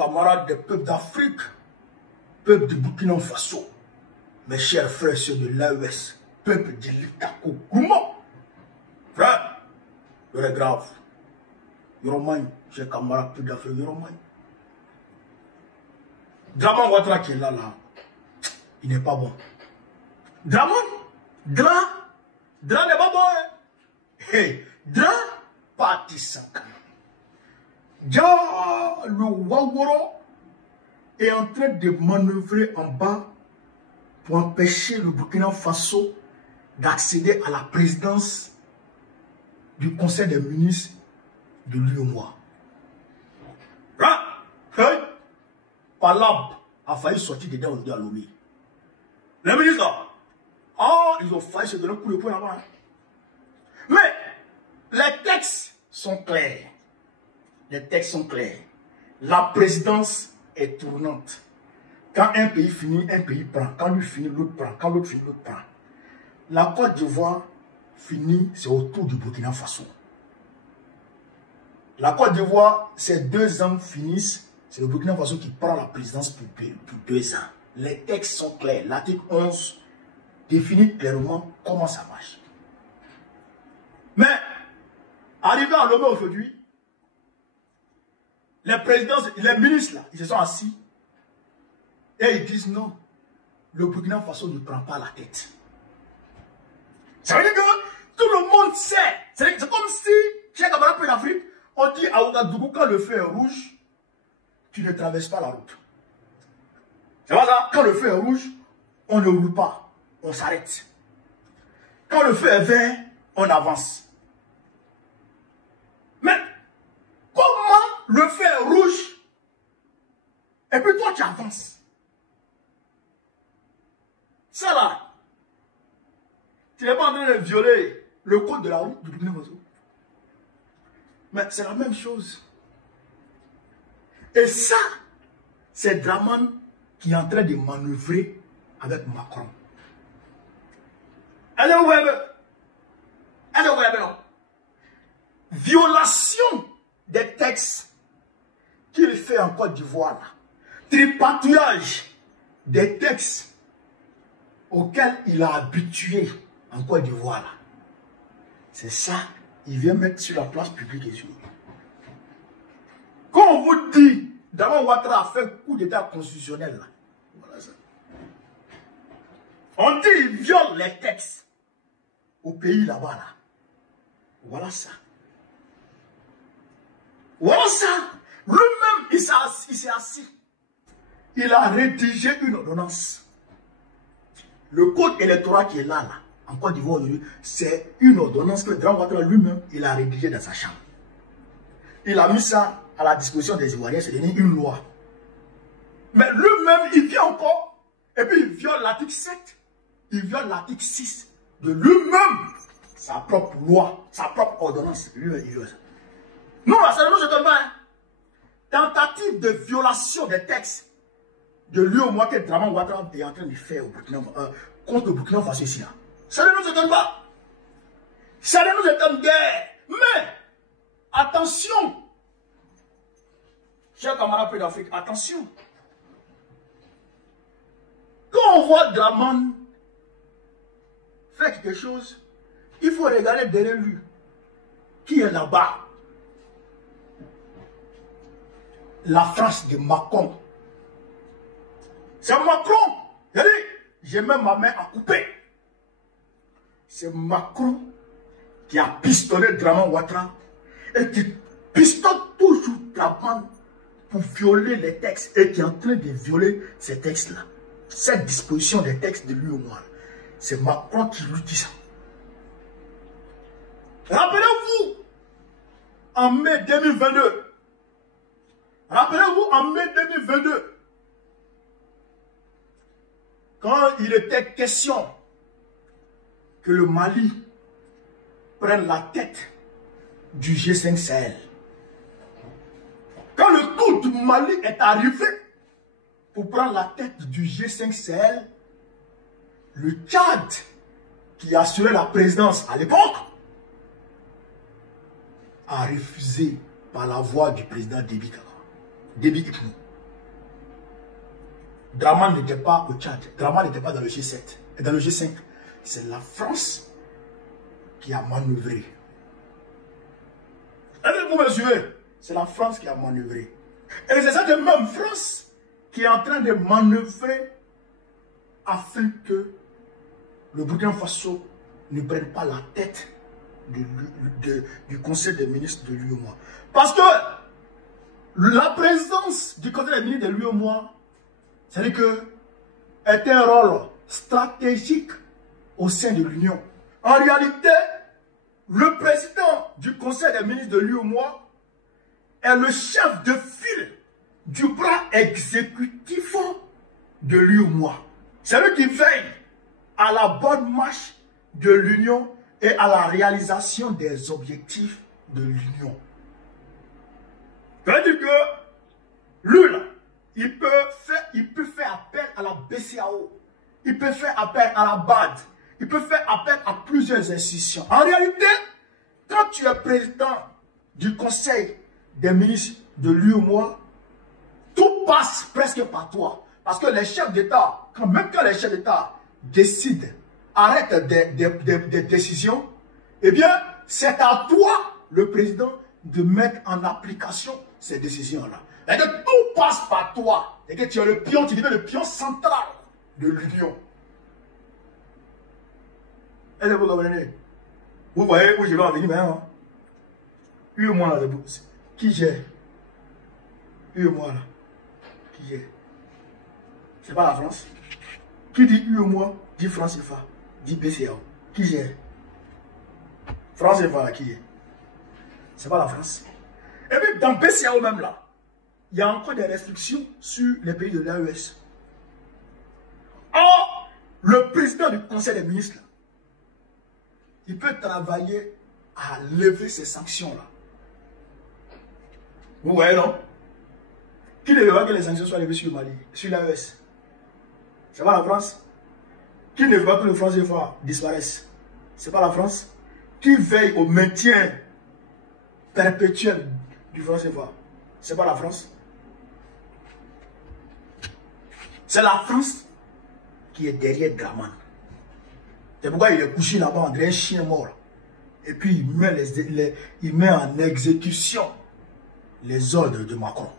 camarades des peuples d'Afrique, peuple du Burkina Faso, mes chers frères et sœurs de l'AES, peuple de l'Itako, comment? Frère, il est grave. Yoromagne, chers camarades peuple d'Afrique, Yoromagne. Draman Ouattara qui est là, il n'est pas bon. Draman, Dra n'est pas bon. Hein? Hey, Dra, parti 5 ans. Dja, le Waworo est en train de manœuvrer en bas pour empêcher le Burkina Faso d'accéder à la présidence du Conseil des ministres de l'UEMOA. Palab a failli sortir dedans à Lomé. Les ministres là, ils ont failli se donner un coup de poing là-bas. Hein. Mais les textes sont clairs. Les textes sont clairs. La présidence est tournante. Quand un pays finit, un pays prend. Quand lui finit, l'autre prend. Quand l'autre finit, l'autre prend. La Côte d'Ivoire finit, c'est autour du Burkina Faso. La Côte d'Ivoire, ces 2 ans finissent, c'est le Burkina Faso qui prend la présidence pour 2 ans. Les textes sont clairs. L'article 11 définit clairement comment ça marche. Mais, arrivé à Lomé aujourd'hui, les présidents, les ministres là, ils se sont assis et ils disent non, le Burkina Faso ne prend pas la tête. Ça veut dire que tout le monde sait. C'est comme si, chez les camarades d'Afrique, on dit à Ouagadougou, quand le feu est rouge, tu ne traverses pas la route. C'est pas ça? Quand le feu est rouge, on ne roule pas, on s'arrête. Quand le feu est vert, on avance. Mais, comment le feu est rouge, et puis toi tu avances? Ça là, tu n'es pas en train de violer le code de la route du Burkina Faso. Mais c'est la même chose. Et ça, c'est Draman qui est en train de manœuvrer avec Macron. Alors, ouais, non. Violation des textes qu'il fait en Côte d'Ivoire. Tripatouillage des textes auxquels il a habitué en Côte d'Ivoire. C'est ça, il vient mettre sur la place publique et sur. Quand on vous dit, Draman Ouattara a fait un coup d'état constitutionnel, là. Voilà ça. On dit qu'il viole les textes au pays là-bas, là. Voilà ça. Voilà ça. Lui-même, il s'est assis. Il a rédigé une ordonnance. Le code électoral qui est là, en Côte d'Ivoire aujourd'hui, c'est une ordonnance que Draman Ouattara lui-même, il a rédigée dans sa chambre. Il a mis ça à la disposition des Ivoiriens, c'est devenu une loi. Mais lui-même, il vient encore, et puis il viole l'article 7, il viole l'article 6 de lui-même, sa propre loi, sa propre ordonnance. Lui-même, il viole ça. Non, ça ne nous étonne pas. Hein. Tentative de violation des textes de l'UEMOA que Draman Ouattara est en train de faire au Burkina, contre le Burkina Faso ici. Là. Ça ne nous étonne pas. Ça ne nous étonne guère. Mais, attention, chers camarades d'Afrique, attention. Quand on voit Draman faire quelque chose, il faut regarder derrière lui. Qui est là-bas? La France de Macron. C'est Macron. J'ai même ma main à couper. C'est Macron qui a pistonné Draman Ouattara et qui pistonne toujours Draman pour violer les textes et qui est en train de violer ces textes-là. Cette disposition des textes de l'UEMOA, c'est Macron qui lui dit ça. Rappelez-vous, en mai 2022, quand il était question que le Mali prenne la tête du G5 Sahel, quand le tour du Mali est arrivé pour prendre la tête du G5 Sahel, le Tchad, qui assurait la présidence à l'époque, a refusé par la voix du président Déby Itno. Draman n'était pas au Tchad. Draman n'était pas dans le G7. Et dans le G5, c'est la France qui a manœuvré. Vous me suivez? C'est la France qui a manœuvré. Et c'est cette même France qui est en train de manœuvrer afin que le Burkina Faso ne prenne pas la tête du Conseil des ministres de l'UEMOA. Parce que la présence du Conseil des ministres de l'UEMOA, c'est-à-dire que est un rôle stratégique au sein de l'Union. En réalité, le président du Conseil des ministres de l'UEMOA est le chef de file du bras exécutif de l'UEMOA. C'est lui qui veille à la bonne marche de l'Union et à la réalisation des objectifs de l'Union. C'est-à-dire que lui, là, il peut faire appel à la BCAO, il peut faire appel à la BAD, il peut faire appel à plusieurs institutions. En réalité, quand tu es président du Conseil des ministres de l'UEMOA, tout passe presque par toi. Parce que les chefs d'État, même quand les chefs d'État décident, arrêtent des décisions, eh bien, c'est à toi, le président, de mettre en application ces décisions-là. Et que tout passe par toi. Et que tu es le pion, tu deviens le pion central de l'Union. Est-ce que vous comprenez? Vous voyez où je vais en venir maintenant? UEMOA là, qui gère? UEMOA là, qui gère? C'est pas la France. Qui dit UEMOA, dit France CFA, dit BCAO. Qui gère? France CFA là, qui gère? C'est pas la France. Et puis dans BCAO même là, il y a encore des restrictions sur les pays de l'AES. Or, le président du Conseil des ministres, là, il peut travailler à lever ces sanctions-là. Vous voyez, non? Qui ne veut pas que les sanctions soient levées sur le Mali, sur l'AES? C'est pas la France. Qui ne veut pas que le franc CFA disparaisse? C'est pas la France. Qui veille au maintien perpétuel du franc CFA? C'est pas la France. C'est la France qui est derrière Draman. C'est pourquoi il est couché là-bas en un chien mort. Et puis il met en exécution les ordres de Macron.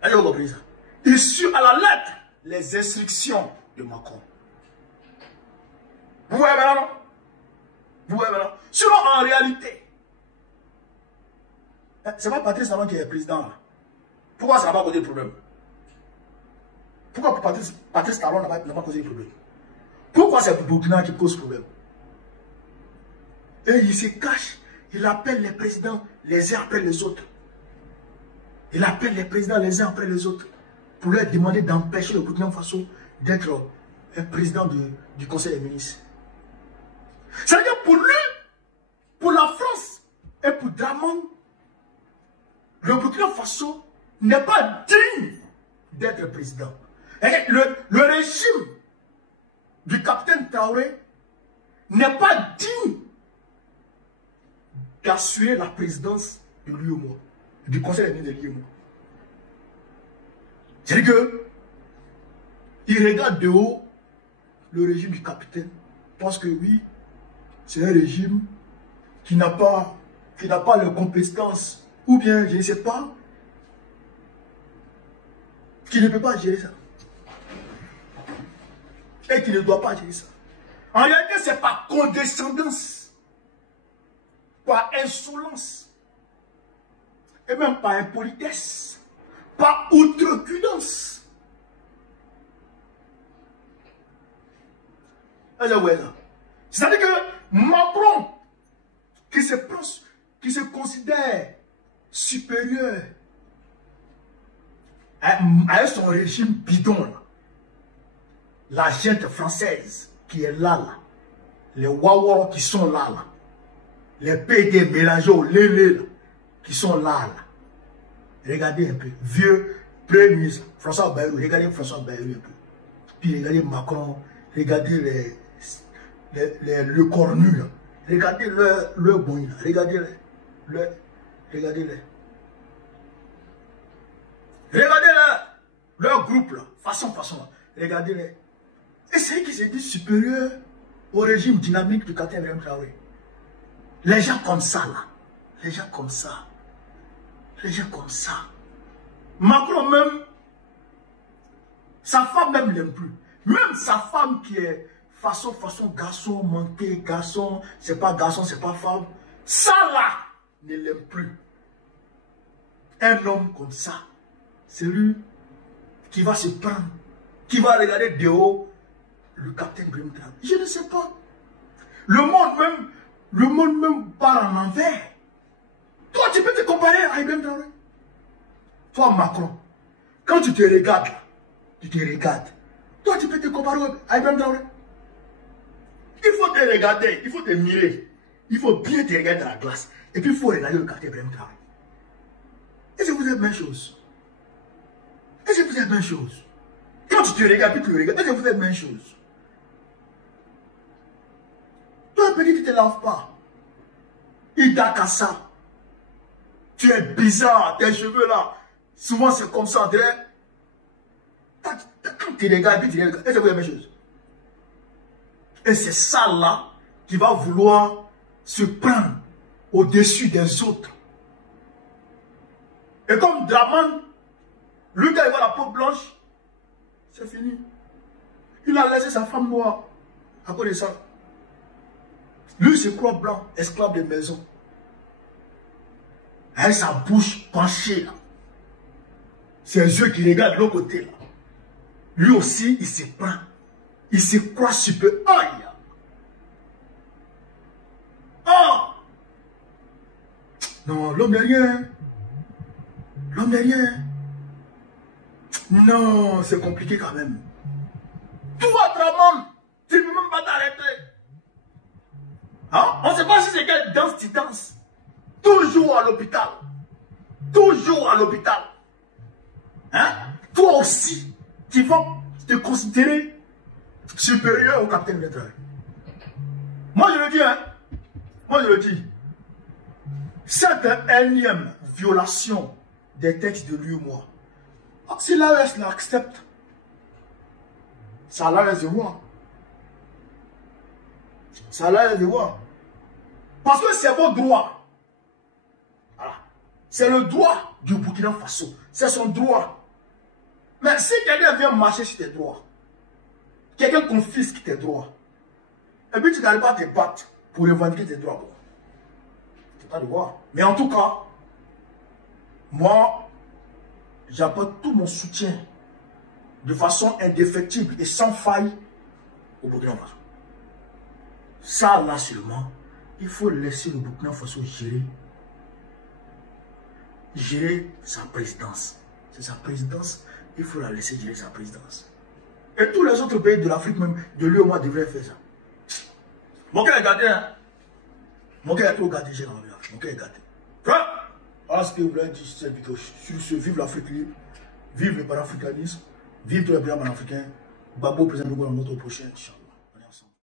Avez-vous compris ça? Il suit à la lettre les instructions de Macron. Vous voyez maintenant? Vous voyez maintenant? Sinon, en réalité, c'est pas Patrice Talon qui est président là. Pourquoi ça n'a pas causé de problème? Pourquoi Patrice Talon n'a pas causé de problème? Pourquoi c'est Burkina qui cause problème? Et il se cache, il appelle les présidents les uns après les autres. Il appelle les présidents les uns après les autres pour leur demander d'empêcher le Burkina Faso d'être un président du Conseil des ministres. C'est-à-dire pour lui, pour la France et pour Draman, le Burkina Faso n'est pas digne d'être président. Et le régime du capitaine Traoré n'est pas digne d'assurer la présidence de l'UEMOA, du Conseil des ministres de l'UEMOA. C'est-à-dire que il regarde de haut le régime du capitaine parce que oui, c'est un régime qui n'a pas les compétences ou bien, je ne sais pas, qui ne peut pas gérer ça. Et qui ne doit pas gérer ça. En réalité, c'est par condescendance, par insolence, et même par impolitesse, par outrecuidance. C'est-à-dire que Macron, qui se considère supérieur à son régime bidon, la gente française qui est là, les Waworo qui sont là, les PD mélangés au lélé qui sont là. Regardez un peu, vieux premier ministre François Bayrou, regardez François Bayrou un peu. Puis regardez Macron, regardez le cornu, regardez le bon, regardez-les. Regardez le groupe là, façon, regardez-les. Et c'est qui se dit supérieur au régime dynamique du Capitaine Ibrahim Traoré. Les gens comme ça là, les gens comme ça, les gens comme ça. Macron même, sa femme même l'aime plus. Même sa femme qui est façon garçon, manqué, garçon, c'est pas femme. Ça là, ne l'aime plus. Un homme comme ça, c'est lui qui va se prendre, qui va regarder de haut le Capitaine Ibrahim Traoré. Je ne sais pas. Le monde même part en envers. Toi, tu peux te comparer à Ibrahim Traoré. Toi, Macron, quand tu te regardes, toi, tu peux te comparer à Ibrahim Traoré. Il faut te regarder, il faut te mirer. Il faut bien te regarder dans la glace. Et puis, il faut regarder le Capitaine Ibrahim Traoré. Est-ce que vous êtes la même chose? Est-ce que vous êtes la même chose? Quand tu te regardes, puis tu le regardes, est-ce que vous êtes la même chose? Toi, petit, tu ne te laves pas. Il t'a qu'à ça. Tu es bizarre, tes cheveux là. Souvent, c'est comme ça, quand tu regardes, puis tu regardes, est-ce que vous êtes la même chose? Et c'est ça là qui va vouloir se prendre au-dessus des autres. Et comme Draman, lui, quand il voit la peau blanche, c'est fini. Il a laissé sa femme noire à cause de ça. Lui, se croit blanc, esclave de maison. Avec sa bouche penchée là. Ses yeux qui regardent de l'autre côté là. Lui aussi, il se prend. Il se croit super. Aïe! Oh! Non, l'homme n'est rien. L'homme n'est rien. Non, c'est compliqué quand même. Tout votre monde, tu ne peux même pas t'arrêter. Hein? On ne sait pas si c'est quelle danse tu danses. Toujours à l'hôpital. Toujours à l'hôpital. Hein? Toi aussi, tu vas te considérer supérieur au Capitaine Ibrahim Traoré. Moi je le dis, hein? Moi je le dis. Cette énième violation des textes de l'UEMOA, si l'AES l'accepte, ça a l'AES de voir. Ça a l'AES de voir. Parce que c'est vos droits. Voilà. C'est le droit du Burkina Faso. C'est son droit. Mais si quelqu'un vient marcher sur tes droits, quelqu'un confisque tes droits, et puis tu n'arrives pas à te battre pour revendiquer tes droits, bon, c'est pas de voir. Mais en tout cas, moi, j'apporte tout mon soutien de façon indéfectible et sans faille au Burkina Faso. Ça, là seulement, il faut laisser le Burkina Faso gérer sa présidence. C'est sa présidence, il faut la laisser gérer sa présidence. Et tous les autres pays de l'Afrique, même de l'UEMOA, devraient faire ça. Mon cœur est gâté, hein. Mon cœur est trop gâté, j'ai envie. Mon cœur est gâté. Voilà ce que vous voulez dire sur cette vidéo. Sur ce, vive l'Afrique libre, vive le panafricanisme, vive tous les pays panafricains. Babo, président de notre prochain.